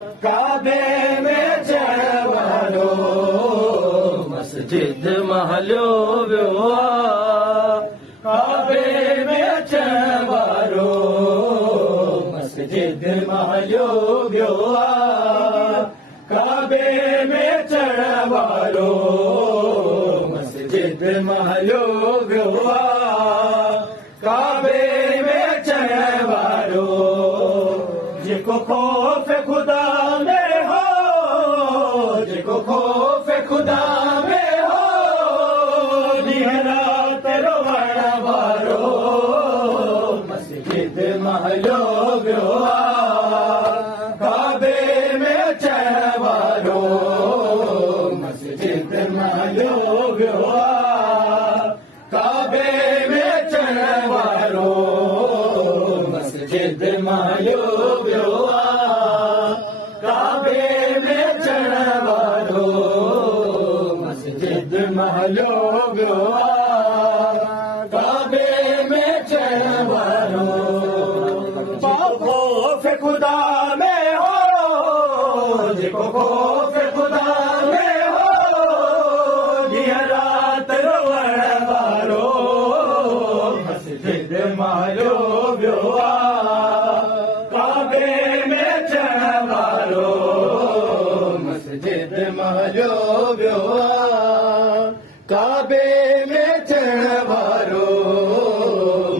काबे में चढ़ वारो मस्जिद महलियो वियो आहे। काबे में चढ़ वारो मस्जिद महलियो वियो आहे। काबे में चढ़ वारो मस्जिद महलियो वियो आहे। काबे में चढ़ वारो जेको खौफ खुदा में हो, जेको खौफ खुदा में हो, ॾींहुं राति रोअण वारो मस्जिद महलियो वियो आहे। काबे में चढ़ वारो मस्जिद महलियो वियो आहे। काबे में चढ़ वारो मस्जिद महलियो वियो आहे। काबे में चढ़ वारो मस्जिद महलियो वियो आहे। काबे में चढ़ वारो खौफ खुदा में हो, जेको खौफ खुदा में हो, ॾींहुं राति रोअण वारो मस्जिद महलियो वियो आहे। काबे में चढ़ वारो मस्जिद महलियो वियो आहे। काबे में चढ़ वारो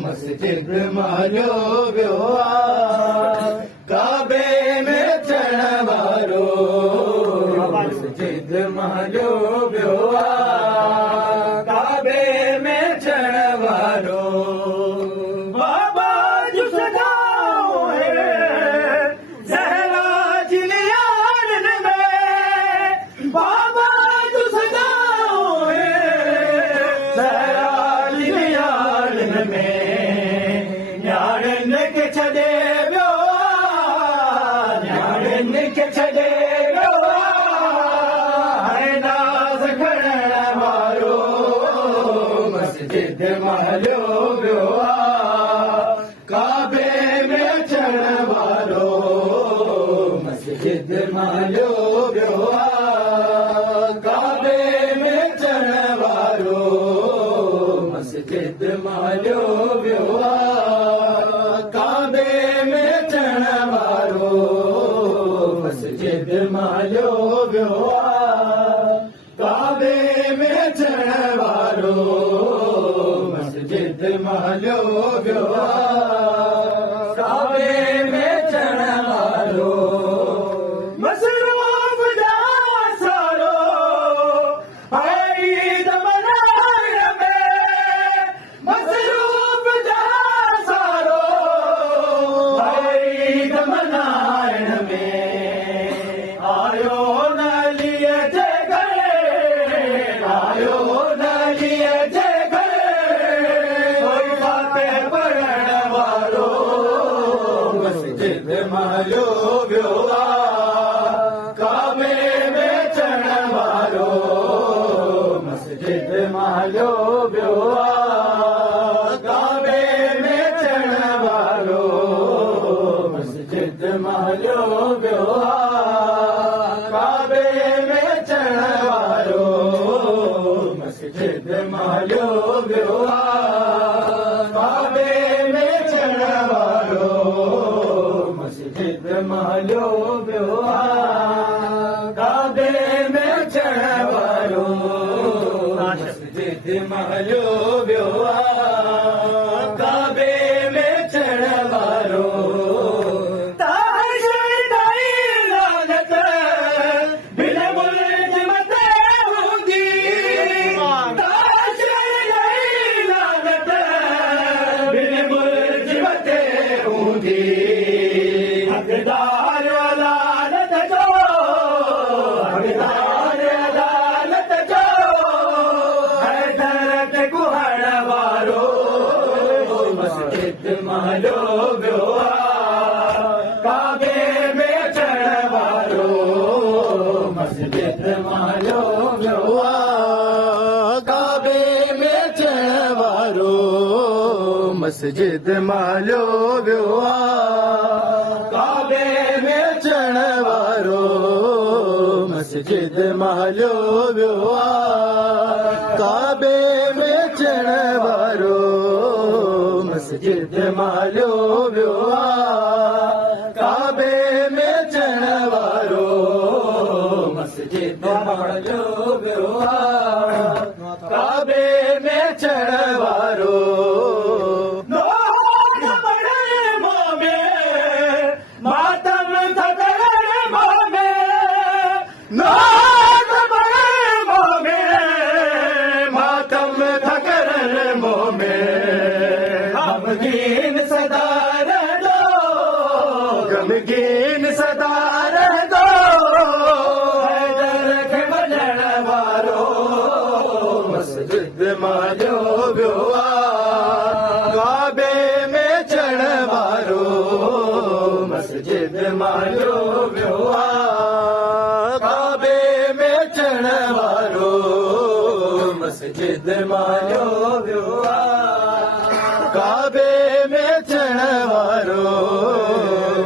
मस्जिद महलियो वियो आहे। काबे में चढ़ वारो मस्जिद महलियो वियो आहे। काबे में चढ़ वारो बाबा जो सजाओ है ज़हरा जी लियारन में। बाबा जो सजाओ है ज़हरा जी लियारन में। न्याणन के छॾे वियो आहे, न्याणन के छॾे वियो आहे। नाज़ खणण वारो मस्जिद महलियो वियो आहे। काबे में चढ़ वारो मस्जिद महलियो वियो आहे। काबे में चढ़ वारो मस्जिद महलियो वियो आहे। काबे में चढ़ वारो मस्जिद महलियो वियो आहे। काबे में चढ़ वारो मस्जिद महलियो वियो आहे। काबे में चढ़ वारो मसरूफ़ जा सारो ईद मनाइण में। मसरूफ़ जा सारो ईद मनाइण में। आयो नलीअ जे घर, आयो नलीअ जे घर, कोई फातिह पढ़ण वारो मस्जिद महलियो वियो आहे। काबे में चढ़ वारो मस्जिद महलियो वियो आहे। काबे में चढ़ वारो मस्जिद महलियो वियो आहे। काबे में चढ़ वारो मस्जिद महलियो वियो आहे। काबे में चढ़ वारो मस्जिद महलियो वियो आहे। काबे में चढ़ वारो मस्जिद महलियो वियो आहे। काबे में चढ़ वारो ताशर ताई लानत बिन मुल्ज़िम ते हूंदी। ताशर ताई लानत बिन मुल्ज़िम ते हूंदी। हक़दार अदालत जो, हक़दार अदालत जो, हैदर ते कुहण वारो मस्जिद महलियो वियो आहे। काबे में चढ़ वारो मस्जिद महलियो वियो आहे। काबे में चढ़ वारो मस्जिद महलियो वियो आहे। काबे में चढ़ वारो वारो मस्जिद मालियो वियो आहे काबे में अचण वारो मस्जिद मालियो वियो आहे काबे में अचण वारो मस्जिद मालियो वियो आहे काबे में अचण वारो गमगीन सदा रहंदो गमगीन सदा रहंदो हैदर खे मञण वारो मस्जिद मालियो वियो आहे काबे में अचण वारो मस्जिद मालियो वियो आहे काबे में अचण वारो मस्जिद मालियो वियो आहे काबे में अचण वारो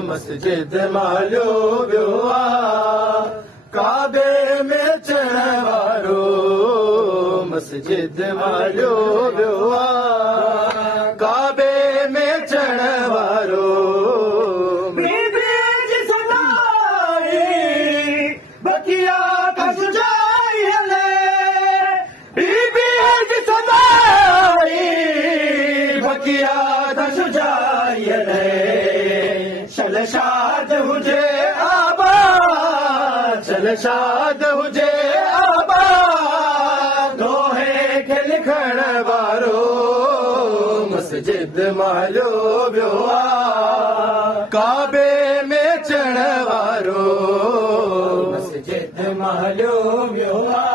मस्जिद मालियो वियो आहे काबे में अचण वारो मस्जिद मालियो वियो आहे काबे में अचण वारो बकिया बकिया शलशाद हुजे आबाद शलशाद हुजे आबाद दोहे खे लिखण वारो मस्जिद मालियो वियो आहे काबे में अचण वारो मस्जिद मालियो वियो आहे